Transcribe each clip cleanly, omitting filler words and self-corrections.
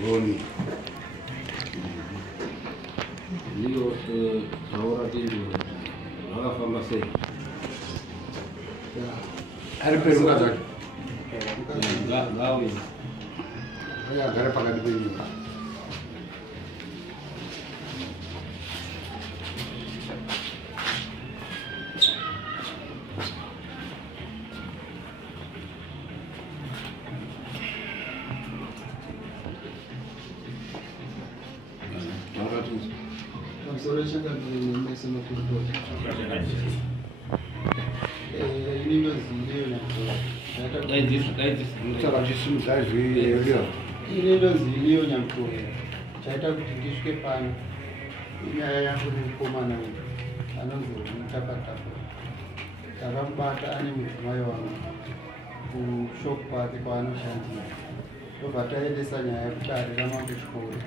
roni ndiyo taura tiri vakafamba sei ari perunga dzacho ngawe agare pakati penyika inendoziiliyo nyamukuru chaita kuti ndisvike pano inyaya yangu nemukomana uyu anonzi mutapatapa takamubata ane mudzimai wangu kushopu kwake kwaanoshandira tobva taendesa nyaya yekuti arirama kuchikoro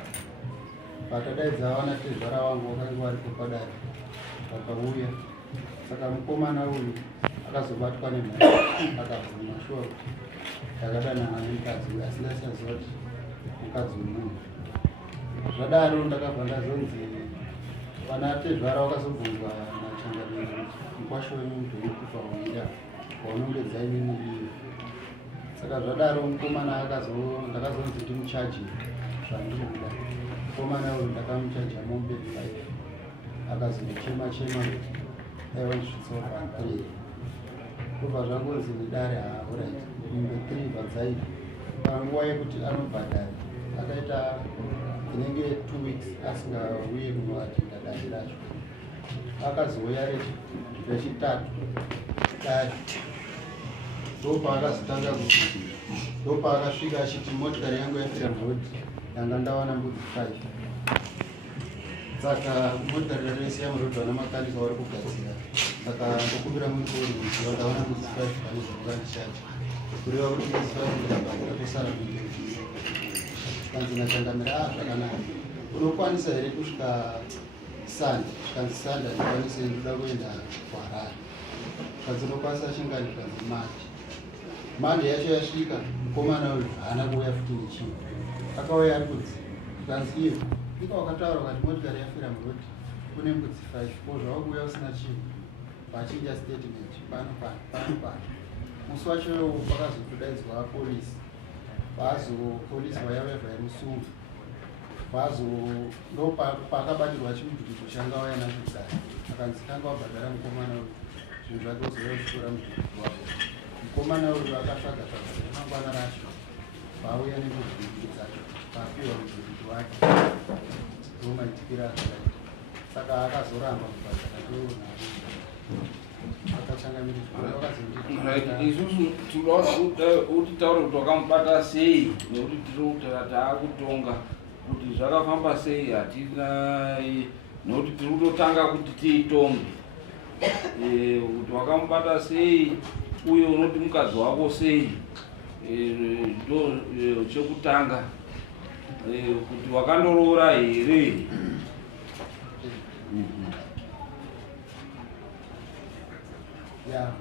patadaidza wana tezvara wangu wakanga waripo padare vakauya saka mukomana uyu akazobatwa nemhaka akabvuma shuwa takadanana nemukadzi uyu asi ndachaziva kuti mukadzi wemunhu zvadaro ndakabva ndazonzi vana tezvara wakazobvunzwa nachangamiri mukwasho wemuudhorikupa waida waunongedza inini iyo saka zvadaro mukomana ndakazonzi ndimuchaji zvandirikuda mukomana uyu ndakamuchaja mombe 5 akazondichema chema aiwa ndisvitsapanpre kubva zvangonzi nidare haorit imbe 3 bvadzaidi panguva yekuti anobhadhari akaita inenge 2 weeks asingauye kunoatinda dare racho akazouya rechitatu dare ndopaakazotanga kuti ndopaakasvika achiti motikari yangu yafira mrodi yanga ndawana mbudzi 5 saka motikari rarese yamurodi vana makanika vari kugadzira saka ndokumbira murikorwa ndawana mbudzi 5 vanezokuvandishati kureva kuti mbudzi 5 ndabhadhira kusara mberi kanzi nachangamira zvakanaka unokwanisa here kusvika sanda zvikanzi sanda ndikwanise ndoda kuenda kuharare kanzi unokwanisa chingani kanzi mande yacho yasvika mukomana uyu haana kuuya futi nechinhu akauya ari kudzi kanzi iyo ika wakataura ukati motikari yafira murodi kune mbudzi 5 ko zvaukuuya usina chinhu vachinja statement pano musi wacho pakazotodaidzwa polisi polisi vayauya vaimusunga ndopaakabatirwa chimudhudhudhu changa waya nacho kudai akanzi kanga wabhadhara mukomana uyu zvinhu zvake uzoya kutora mudhudhudhu wako mukomana uyu akatsvaga mangwana racho vauya nemudhudhudhu dzacho vapiwa mudhudhudhu wake ndomaitikira zvakaita saka akazoramba kubhadhara isusu tinoda kuti taure kuti wakamubata sei nekuti tiri taakutonga kuti zvakafamba sei hatina nekuti tiri kutotanga kuti tiitonge kuti wakamubata sei uye unoti mukadzi wako sei ndo chekutanga kuti wakandoroora here ya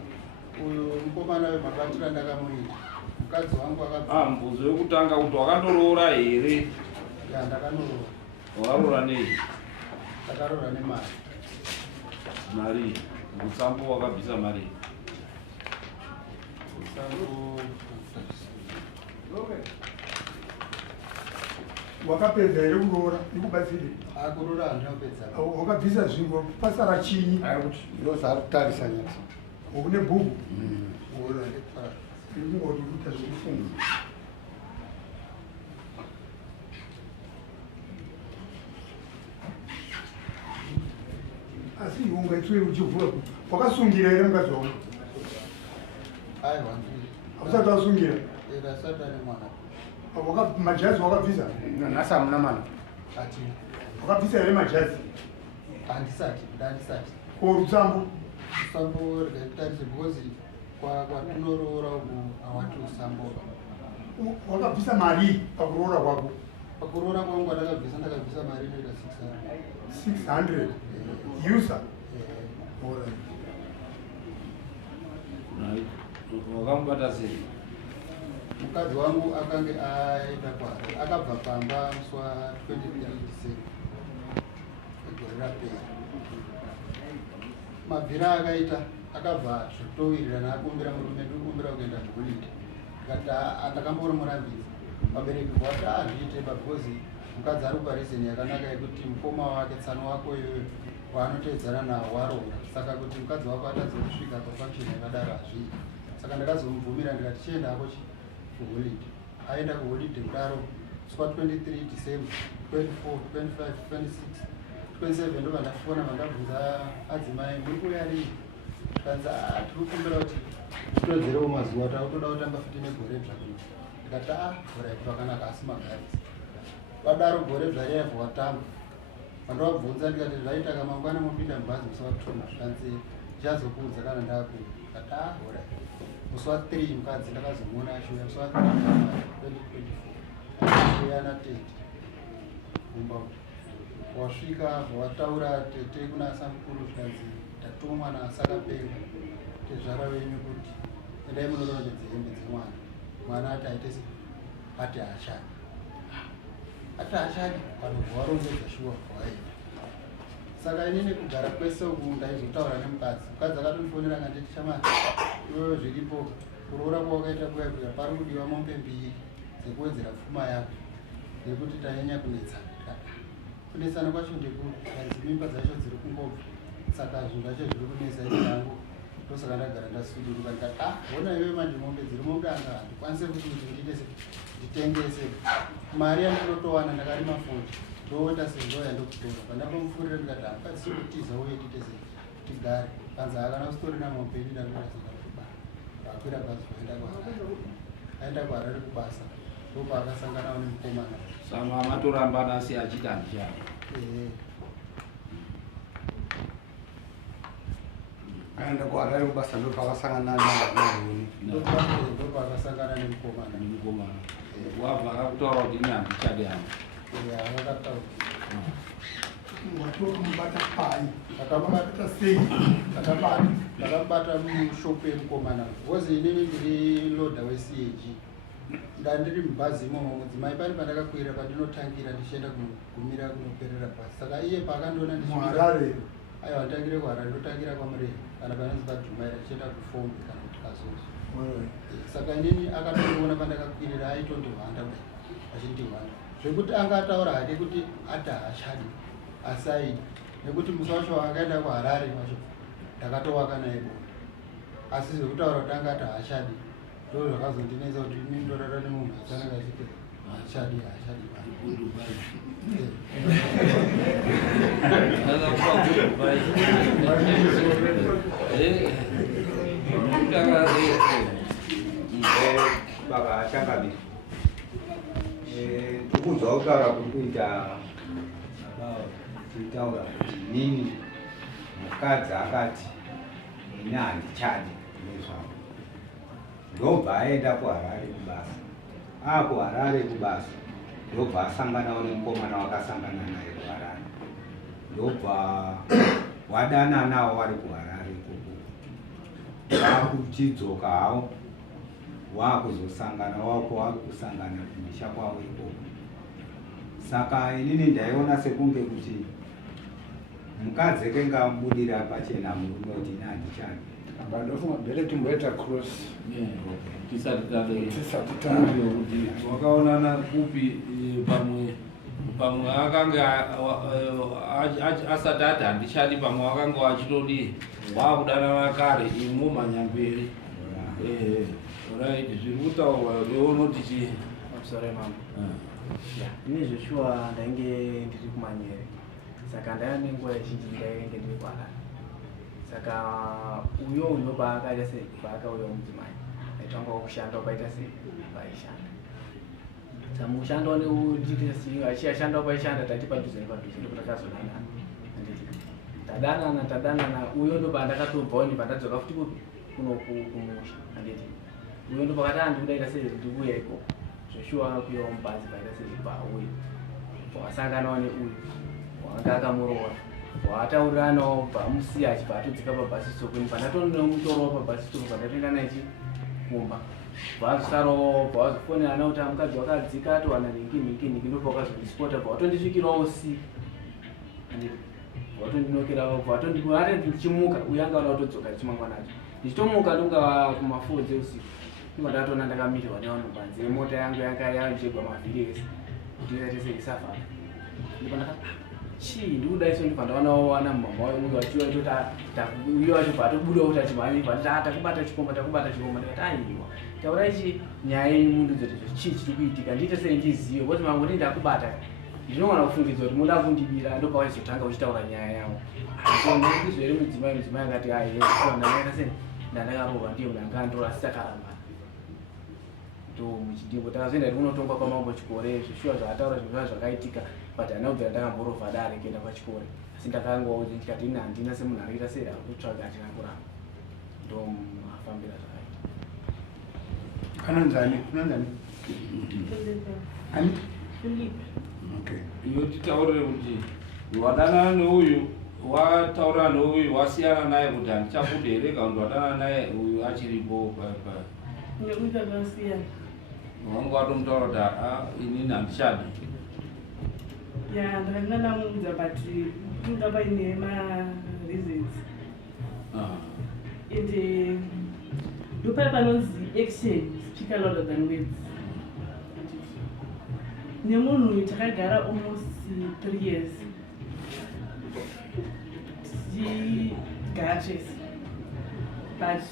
uyu mukomana wemabatiro andakamuita mukadzi wangu mbuzo yekutanga kuti wakandoroora here ya ndakandoroora waroora nei ndakaroora mari mutsambo wakabvisa mari mutsambo wakapedza here kuroora ikubatsire akuroora handinopedza wakabvisa zvingo pasara chinyi ndozaari kutarisa nyasi une bhuku ndekungoti kuita zvekufunga asi iwe ungaitswei uchivhura wakasungira here mukadzi wangu aiwa hausati wasungira asati ane mwana majazi wakabvisa nhasi hamuna mana atina wakabvisa here majazi handisati ko rutsambo usambo rikatarisa because kwatinoroora uku hawati usambo wakabvisa mari pakuroora kwako pakuroora kwangu ndakabvisa mari inoita 600 user wakamubata sei mukadzi wangu akange aenda kwaHarare, akabva pamba musi wa23 December egore rapera. Mabvira akaita akabva zvitowirirana akumbira murume ndikumbira kuenda kuHolide. Ndakamboona murambidzi vabereki vati azviite because mukadzi ari kuparizeni yakanaka yekuti mukoma wake tsano wako iyoyo waanotedzana nawo waroora. Saka kuti mukadzi wako atadze kusvika pafunction yakadaro hazviiti. Saka ndakazomubvumira ndikati chienda hako kuHolide. Aenda kuHolide kudaro swa 23 December 24 25 26 27 ndo vandafona vandabvunza adzimai muri kuuya rii? Kanzi tiri kukumbira kuti titodzerewo mazuva tautoda kutamba futi negore dzvakuno. Ndikati oraiti pakanaka asi magaritsi. Vadaro gore dzariyabva watamba. Vandavabvunza ndikati zvaita kamangwana mopinda mubhazi musi wa2 kanzi ndichazokuudza kana ndakuya. Ndikati oraiti. Musi wa3 mukadzi ndakazomuona ashuya musi wa3 2024 uyana tete kumba wasvika wataura tete kuna samukuru zvikanzi ndatumwa naSakapenga tezvara venyu kuti endai munorongedze hembe dzemwana. Mwana ati aite sei? Ati haashadi. Ati haashadi vanobva varongedza shuwa kwaita. Saka inini kugara kwese uku ndaizotaura nemukadzi. Mukadzi akatondifonera akanditi shamwari iwewe zviripo kuroora kwawakaita kuya pari kudiwa mombe 2 dzekuwedzera pfuma yako nekuti tanyanya kunetsana. Kunetsana kwacho ndekuti kanzi mimba dzacho dziri kungobva. Saka zvinhu zvacho zviri kunetsa ine yangu ndosaka ndagara ndasuduruka ndikati hona iwewe manje mombe dziri mudanga handikwanise kuti nditengese mari yandinotowana ndakarima 40 ndoenda sezvo yandokutora pandapamupfurira ndikati hakadzi kutiza uye tiite sei tigare kanzi hakana kusitorina mombe ndindakuratidza kuba akwira bhazi aenda kuHarare. Aenda kuHarare kubasa ndopaakasanganawo nemukomana. Sama amatoramba nasi achiti handishadi. Aenda kuHarare kubasa ndopakasangana naHuni. Ndopaakasangana nemukomana. Wabva akakutaura kuti ini handichadi hangu. Akataura. Watomubata pai. Akamubata sei? Akabata. Ndakabata mushopu yemukomana. Wozi inini ndiri loda weCAG. Ndandiri mubhazi imomo mudzimai pane pandakakwira pandinotangira ndichienda kugumira kunoperera bhazi. Saka iye paakandiona muHarare. Aiwa nditangire kuHarare ndotangira kwaMurere kana panonzi paDzumaira ndichienda kuFombe kana kuti Kazozo. Saka inini akatondiona pandakakwirira aitondihwanda achindihwanda. Zvekuti angataura hake kuti ati haashadi asi aidi nekuti musi wacho akaenda kuHarare wacho ndakatovaka naye bonde. Asi zvekutaura kuti anga ati haashadi ndo zvakazondinetsa kuti inini ndorara nemunhu asananga achiti haashadi. Baka chakadi tukuzwa kutaura kuri kuita kutaura kuti nini mukadzi akati ini handichadi nezvavo ndobva aenda kuHarare kubasa. AkuHarare kubasa ndobva asanganawo nemukomana wakasangana naye kuHarare. Ndobva wadananawo wari kuHarare ikoko. Wakuchidzoka hawo wakuzosangana wako wakusangana kumisha kwawo ikoko. Saka inini ndaiona sekunge kuti mukadzi kengamubudira pachena murume kuti ini handichadi. Bandofunga bere timboita cross. Tisati tadeyo kuti wakaonana kupi pamwe akanga asati ati handishadi pamwe wakanga wachitodi wakudanana kare imwe manyamberi. Right, zviri kutaurwa leonoti chi sorry mama. Ini Joshua ndainge ndiri kuManyere. Saka ndaya nenguva zhinji ndainge ndiri kuHarare. Saka uyo unobva akaita sei paakauya mudzimai aitanga kushanda kwaita sei paishanda. Saka mushando achishanda paishanda tati padhuze nepadhuze ndipo takazonana. Handiti tadanana uyo ndobva ndakatobvawo ndibva ndadzoka futi kumusha. Handiti uyo ndo pakati andu kudaita sei ndikuya ikoko. Joshua akakwirawo mubhazi paita sei pauya wasanganawo neuyu wanga akamuroora watauriranawo pamusiya achibva atodzika pabhasi stop. Pandatoonewo mutoro pabhasi stop pandatoenda naye kumba vazosaropa vazofonera na kuti mukadzi wakadzika atowana ningi ndopa wakazondisipota bva watondisvikirawo usiku watondinokerawo ate ndichimuka uyo anga wada kutodzoka chimangwanacho ndichitomuka ndomuka kumafodze usiku ndiko ndatona ndakamirirwa nevanhu panze mota yangu yanjegwa mavhiri ese kuti iraite seisafara ndipo ndakati chii ndikudai so ndibva ndaonawana mumama wayo munge wachiwa uyo wacho bva atobudawo kuti achimhanyirwa takubata chikomba ndikati aiwa taurai nyaya yenyu mundu dzotezo chii chiri kuitika ndiite sei ndizive kuti mangoti ndakubata ndinogona kufungidza kuti muda kundibira ndopawaizotanga uchitaura nyaya yavo ndizvere mudzimai akati ndakaita sei ndandakarohwa ndiye mudangandora asisakaramba ndo muchidimbo takazoenda kunotongwa kwamambo chikore zvishuwa zvakataura zvinhu zvakaitika but handina kubvira ndakamborova dare kuenda pachikore asi ndakangowo ndikati ina handina semunhu arikuita sei akutsvaga hatina kuramba ndo mafambira zvakaita anonzani ani okay iyo titaurire kuti wadanana neuyu wataura neuyu wasiyana naye kuti handichabude here kana kuti wadanana naye uyu achiripo nekuita kasiyana wanga watomutaura kuti inini handishadi ya ndakanga ndamuudza but kunga paine ma-reasons and ndopaya panonzi action speak louder than words nemunhu takagara almost 3 years tichigara chese but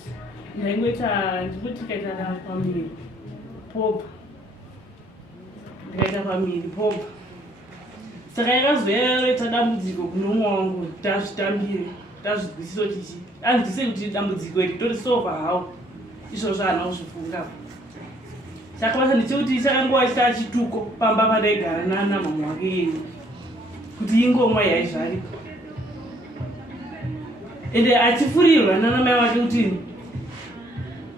ndaingoita ndikutikaitaa pamiri pop ndikaita pamiri pop saka yakazoyaita dambudziko kuno umwe wangu tazvitambire tazvigwisiso tichi andise kuti dambudziko iri torisova hawo izvozvo hana kuzvifunga saka basa ndichekuti chakanguva chita chituko pamba padaigara namama wake yenu kuti ingomwa yaizvariko ende achifurirwa nanamai wake kuti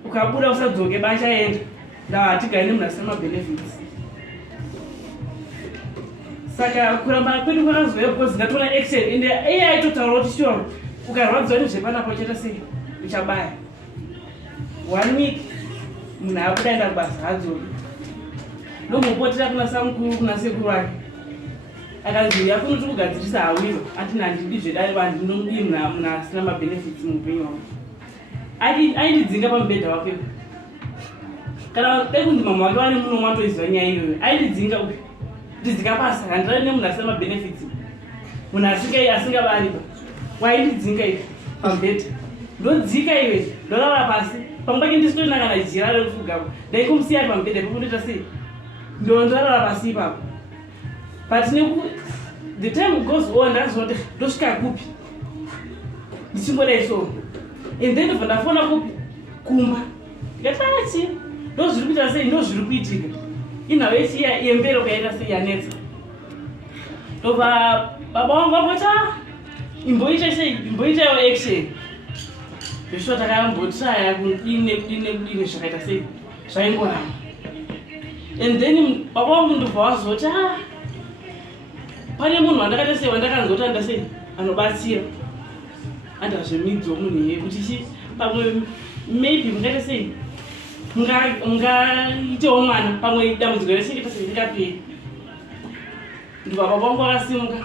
ukabuda usadzoke bachaenda ndavatigari nemunhu asina mabenefits saka kuramba kwedu kwakazoya because ndatoona action ende iye aitotaura kuti sure ukarwadzwa nezvepanapo chaita sei uchabaya 1 week munhu akudaenda kubasa hadzoki ndomupotera kuna samukuru kuna sekuru wake akanzi yakuno tiri kugadzirisa hawiro ati handidi zvedare vanhu ndinomudii munhu asina mabenefits muupenyu wangu aindidzinga pamubhedha wakepo kana dai kunzi mama wake vari muno mwatoiziva nyaya iyoyo aindidzinga upi ndidzinga basa handirari nemunhu asina mabenefits munhu asingavariba waindidzinga ipi pamubhedha ndodzika iwe ndorara pasi pamubake ndisitoina kana jira rekufugako ndaingomusiya ari pamubhedha ipapo ndoita sei ndorara pasi ipapo but the time goes on ndazoti ndosvika kupi ndichingodai so and then ndobva ndafona kupi kumba ndikatanga chii ndo zviri kuita sei ndo zviri kuitika inhau yechiya yembere ukaita sei yanetsa ndobva baba wangu vapota imboita sei imboitawo action zveshuwa takambotraya kudini zvakaita sei zvaingoramba and then baba wangu ndobva wazoti pane munhu wandakaita sei wandakanzwa kuti anda sei anobatsira andazvemidzo munhu iye kuti pamwe maybe mungaita sei mungaitewo mwana pamwe dambudziko rechingita sei ringaperi ndibva baba wangu wakasimuka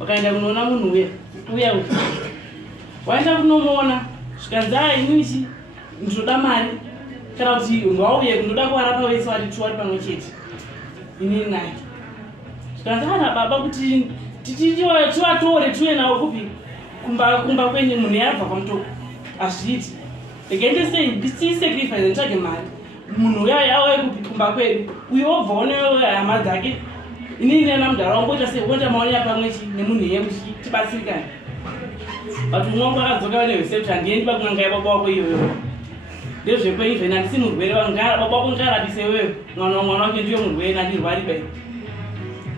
wakaenda kunoona munhu uya waenda kunomuona zvikanzi ininichi ndinoda mari kana kuti wauye kunoda kuvarapa vese vari tuwari pamwe chete inini naye zvikanzi ana baba kuti tivatore tiuye nawo kupi kumba kwenyu munhu yabva pamutoko hazviiti rekaende sei ndisisacrifice nditsvage mari munhu uya auye kupi kumba kwedu uye wobva onehama dzake inini nena mudhara wangu oita sei oita maonya pamwe nemunhu iye kuti tibatsirikane but umwe wangu akadzoka nereception handiendi pakunangai baba wako iyoyo ndezvekwenyu zvena handisi murwere baba wako ngarapise wewe mwana wake ndiyo murwere nandirwari bai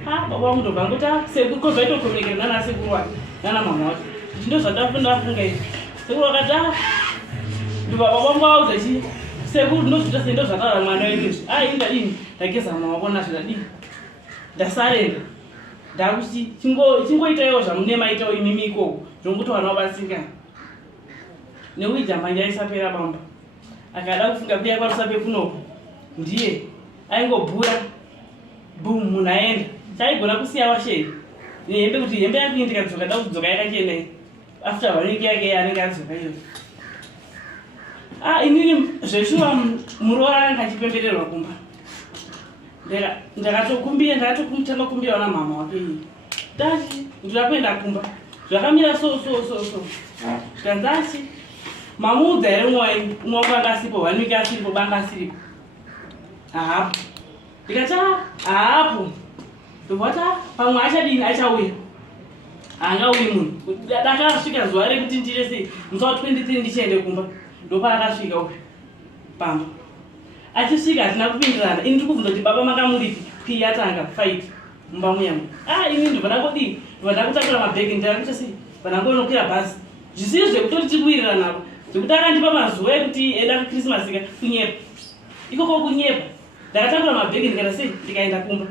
baba wangu ndobva ngoti sekuru kozvaitokomunikera nana sekuru wake nana mama wake ndo zvatafundafunga izvi sekuru wakati ndobva baba wangu audza chii sekuru ndozvita sei ndo zvataura mwana wedu izvi inda ini ndageza mawako nazvidadii ndasarenda ndakuti chingoitaiwo zvamunemaitawo imimi ikoko zvokuti vana vabatsirikana neuijamba njaisapera bamba akada kufunga kuya kwarusa pekunoku ndiye aingobhura boom munhu aenda chaigona kusiya washei nehembe kuti hembe yako ndikadzoka da kudzoka yakachenei after vanenge yake anenge adzoka iyo inini zveshuwa muroora anga achipembererwa kumba ndakatotanga kumbira wana mama wake iyi dati ndira kuenda kumba zvakamira so zvikanzati mamuudza here mwai umwe banga asipo vanike asiripo banga asiripo hapo ndikati hapo ndobvata pamwe achadini achauya haangauyi munhu dakasvika zuva rekuti ndire sei musi wa 23 ndichiende kumba ndopaakasvika uyu pamba achisvika hatina kupindirana ini ndikubvunza kuti baba makamuripi pi yatanga fight mumba muyangu ini ndobva ndangodii ndobva ndakutakura mabhegi ndirakuita sei bva ndangonokwira bhazi zvisiri zvekutoti tikuwirirana apa zvekuti akandipa mazuva ekuti enda kukrismasika kunyepa ikoko kunyepa ndakatakura mabhegi ndikata sei ndikaenda kumba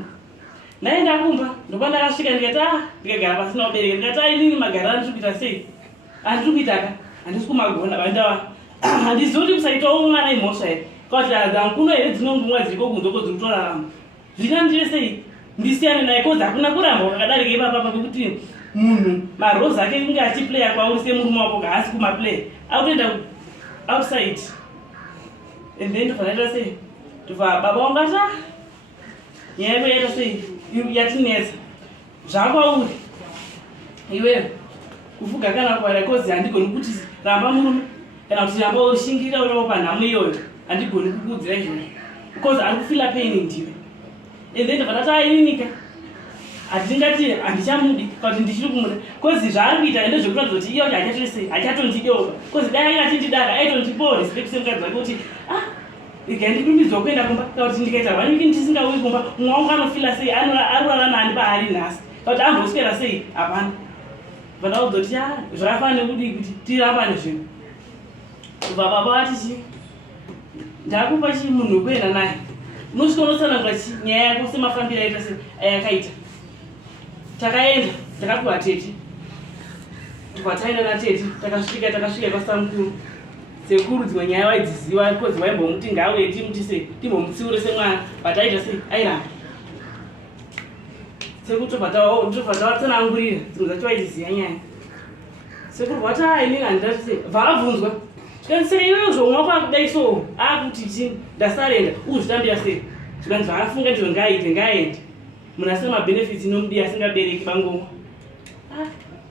ndaenda kumba ndopa ndakasvika ndikati ndikagara pasina ubereki ndikati inini magara andiri kuita sei andiri kuitaka handisi kumagona vandawa handizivi kuti kusaitawo mwana imhosva here kuti dzankuno here dzino ngumwa dziriko kunzoko dziri kutorarama zvinandire sei ndisiyane naye kozi hakuna kuramba wakakadarika ipapapa pekuti munhu marose ake kunge achiplaya kwauri semurume wako kaasi kumaplaya akutoenda outside and then ndofanaita sei ndobva baba wangati nyaya yako yaita sei yatinetsa zvakwauri iwewe kufuga kana kwara kozi handigoni kuti ramba murume kana kuti ramba ushingirira uriwo panhamo iyoyo handigoni kukuudzira izvozvo because ari kufila paini ndiwe and then ndobva ndati ininika hatingati handichamudi kuti ndichiri kumuda kozi zvaari kuita ende zvekuratidza kuti iyo hachatosei hachatondideoka kozi dai akatindidaka aitondipawo respect semukadzi wake kuti ikandikumbidza kuenda kumba kuti ndikaita vaniki ndisingauyi kumba mumwe wangu anofila sei arurara nani paari nhasi kuti amboswera sei hapana vandaudzoti zvakafanira kudii kuti tirambane zvinhu kubva baba vatichi ndakupa chi munhu wekuenda naye unosvika unotsanangura nyaya yako semafambiro aita sei ayakaita takaenda takapiwa tete tobva taenda natete takasvika pasamukuru sekuru dzimwe nyaya waidziziva kozi waimbomuti ngauye timuti sei timbomutsiure semwana bataita sei airamba sekuru tobva tavatsanangurira dzimwe dzacho waidziziva nyaya sekuru vati inini handidati sei bvaabvunzwa zvikanzi iyoyo zvomwa kwakudai so akuti chini ndasarenda uzvitambira sei zvikanzi zvaafunga ndizvo ngaaende munhu asina mabhenefits inomudi asingabereki bangomwa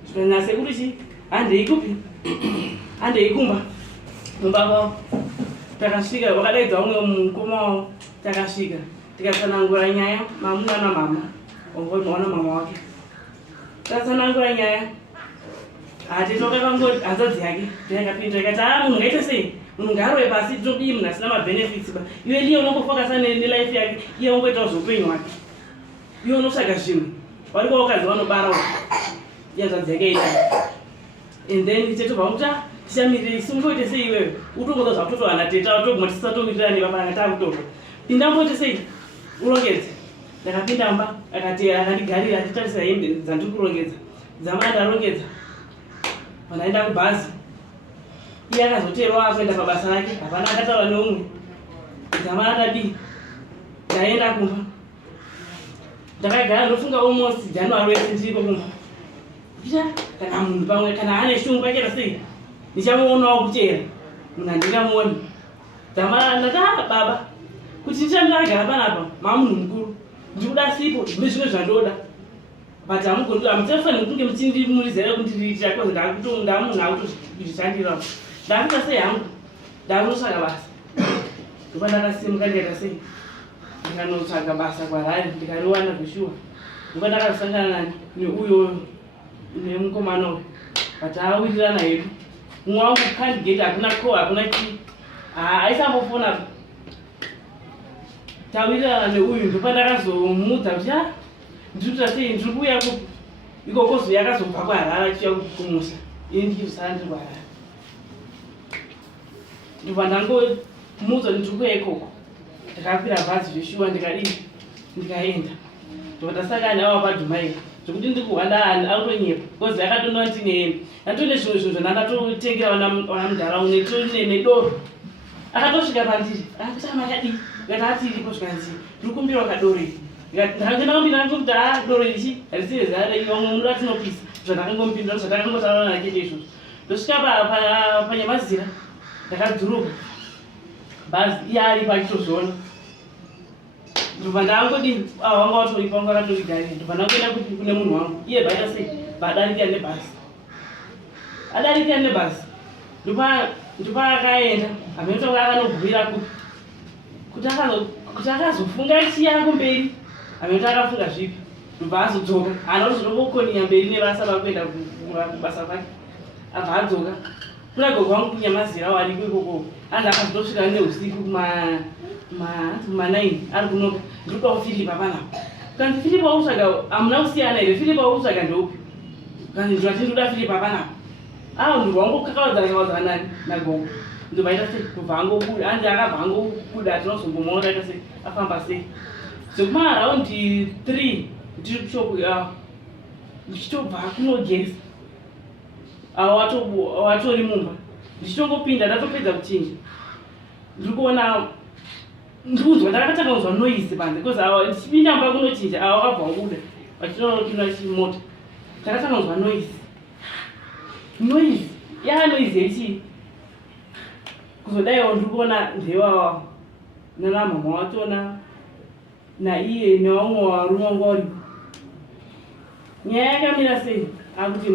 zvikanzi nasekuru chi handeikupi handeikumba mumba kwavo takasvika vakadaidza umwe mukoma wavo takasvika tikatsanangura nyaya mamuna namama wangonaona mama wake takatsanangura nyaya hatitokakangoti hanzadzi yake ndayakapinda ikati munhu ngaita sei munhu ngaarove pasi tinodii munhu asina mabhenefits ba iwe liye unongofokasa nelife yake iye ungoitawo zveupenyu hwake iwe unotsvaga zvinhu variko vakadzi vanobarawo yanzadzi yake ita and then tetobva kuti tishamirire simungoite sei iwewe utongoza zvakutotohana teta toguma tisatomitirani vapanga takutorwa pinda mboite sei urongedze ndakapinda mba akandigarira atitarisa hembe dzandiri kurongedza dzamana ndarongedza vandaenda kubhazi iye akazoteerwa kuenda pabasa rake hapana akataura neumwe dzamana tadii ndaenda kumba ndakagara ndofunga almost january wese ndiripo kumba ita kana munhu pamwe kana ane shungu akaita sei ndichamuonawo kuchera munhu handingamuoni dzamana ndati baba kuti ndichandagara panapa mamunhu mukuru ndikuda sipo ndizvimwe zvandoda but hamugondira muchafanira kunge muchindimurizera kundiriitira kozi ndamunhu akutozvishandirawo ndakuita sei hangu ndakunotsvaga basa ndopa ndakasimuka ndikaita sei ndikanotsvaga basa kwarari ndikariwana zveshuwa ndopa ndakazosangana neuyo nemukomana uyu but awirirana hedu mumwe wangu candigate hakuna ko hakuna chii aisambofona tawirirana neuyu ndopa ndakazomudza kuti ndikuita sei ndiri kuuya kupi ikoko zuva yakazobva kuharara chiuya kumusa ini ndikizosara ndiri kuharara ndobva ndangomuudza kuti ndiri kuuya ikoko ndakapira bhazi zveshuwa ndikadii ndikaenda ndobva ndasangana naiwa padhumaika zvokuti ndiri kuhwanda autonyepa kozi akatondoa ndine hembe ndatone zvimwe zvinhu zvandandatotengera vana munharaunda nedoro akatosvika pandiri akuti amakadii ngati atiripo zvikanzi ndikumbira wakadorei ndakangenda kumbira kuti doro ichi harisirezare vamwe mundu atinopisa zvandakangompindura zvandakangotaura nakete izvozvo ndosvika panyamazira ndakadzuruka bhazi iye aripo achitozviona ndobva ndangodi wanga watoripa wanga akatorigarira ndobva ndangoenda kuti kune munhu wangu iye bhaita sei baadarikira nebhazi adarikira nebhazi ndopa akaenda amenotonga akanobhuyira kuti akazofunga chiya kumberi amenoto akafunga zvipi ndobva azodzoka haana kuti zvombokoniya mberi nebasa vakuenda kubasa kwake abva adzoka kuna gogo wangu kunyamazira wariko ikoko andi akazotosvika neusiku kuma9 ari kunoka ndikudawo filipa panapo kanzi filipa wautsvaga hamuna kusiyana here filipa wautsvaga ndoupi kanzi ndivati ndoda filipa panapo ndobva wangokakawadzana nagogo ndobva aita sei kubva angobuda andi akabva angobuda tinozombomaona aita sei afamba sei sekumaraundi 3 ndiri kushopu ndichitobva kunogesa watori mumba ndichitongopinda ndatopedza kuchinja ndiri kuona ndikunzwa ndakatanga kunzwa noise panze bcause ndichipinda mba kunochinja wakabva wanguda vachinokinwa chimota ndakatanga kunzwa noise noise yechii kuzodaiwo ndiri kuona ndewawa nanamama watona naiye nevamwe varume vanga varipo nyaya yakamira sei akuti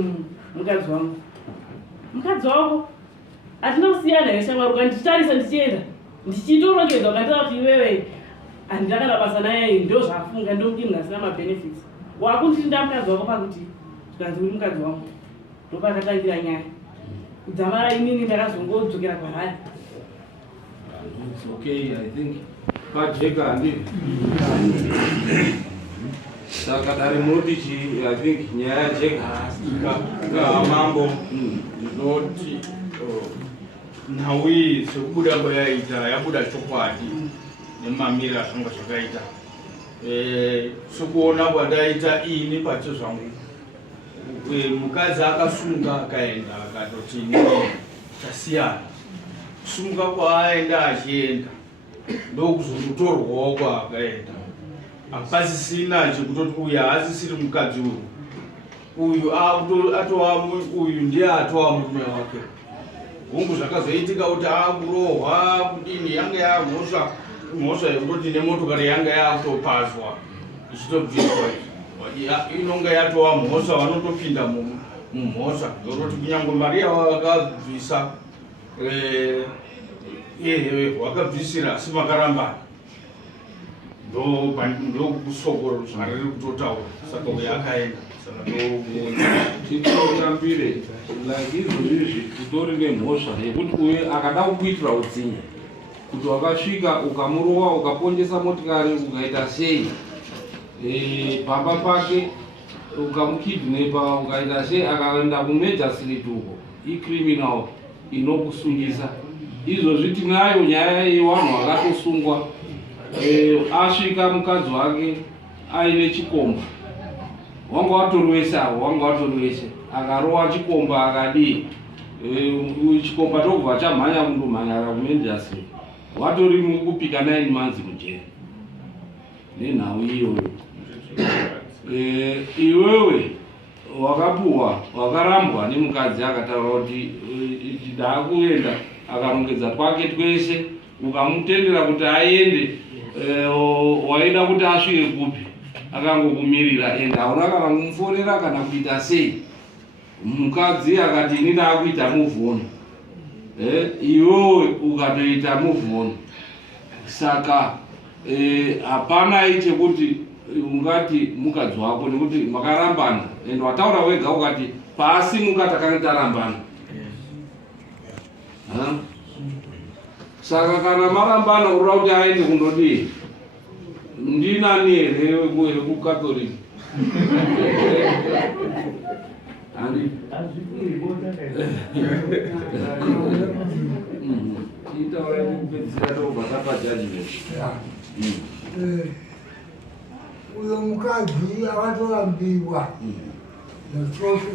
mukadzi wako hatina kusiyana here shamwari ukanditarisa ndichienda ndichitorongedza ukandira kuti iwewe handidakana basa naye ndo zvafunga ndokudini nasina mabenefits wakundinda mukadzi wako pakuti tikanzi uri mukadzi wangu ndopakatangira nyaya kudzamara inini ndakazongodzokera kwarari. It's okay, I think pajeka handii saka dari munoti I think nyaya yajeka mambo ndinoti nhawi sekubuda kwayaita yabuda chokwadi nemamira zvanga zvakaita sekuona kwadaita ini pacho zvangu mukadzi akasunga akaenda akatoti tasiyana kusunga kwaaenda achienda ndokuzotorwawo kwaakaenda apasisina chekutoti uyu haasisiri mukadzi uyu atova uyu ndiye atova murume wake hungu zvakazoitika kuti akurohwa kudini yange yamhosva yekutoti nemotokari yange yakutopazwa ichitobviswa inonge yatova mhosva vanotopinda mumhosva yoroti kunyange mari yavakabvisa wakabvisira asi makarambana ndokusokoro zvariri kutotaura saka uyo akaenda saka titoambire like izvozvizvi kutori nemhosva yekuti uye akada kukuitira utsinye kuti wakasvika ukamurowa ukapondesa motikari ukaita sei pamba pake ukamukidnepa ukaita sei akaenda kumejasirit uko icriminal inokusungisa izvozvi tinayo nyaya yevanhu vakatosungwa asvika mukadzi wake aine chikomba wanga watoriwese akarowa chikomba akadii chikomba tobva chamhanya kundomhanyara kumejasi watori mukupika 9 months mujeri nenhau iyoyo. Iwewe wakapuhwa wakarambwa nemukadzi akataura kuti ndakuenda akarongedza twake twese ukamutendera kuti aende waida kuti asvike kupi akangokumirira ende hauna kana kumufonera kana kuita sei mukadzi akati ini ndakuita move on iwewe ukatoita move on saka hapana chekuti ungati mukadzi wako nekuti makarambana ende wataura wega ukati pasi mukatakanga tarambana saka kana marambana urira kuti aende kundodii ndinani here wekukatholiki itaura yekupedzisira tobva tapajajimenti uyo mukadzi akatorambiwa nechocho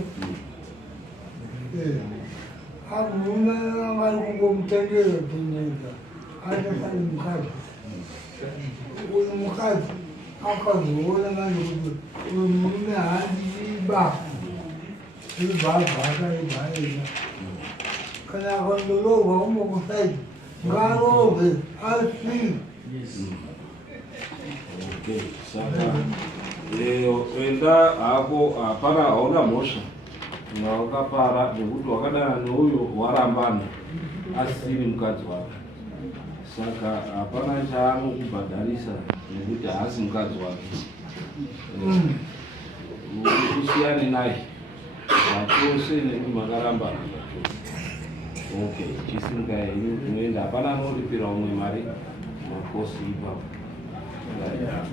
arume vari kungomutendera tinyika atasali mkazi uyu mukazi akazoona manje kuti uyu murume handiiba ibhabhaka ibhaina kana akandororwa umokusaidi ngarove asi Okay, saka enda hako hapana hauna mhosva wakapara nekuti wakadana neuyo warambana asiri mukadzi wake, saka hapana chaanokubhadharisa nekuti haasi mukadzi wake. Usiyane naye zvachose nekuti makarambana zvachose. Okay, chisingai unoenda hapana anoripira umwe mari makosi ipapo. Yeah.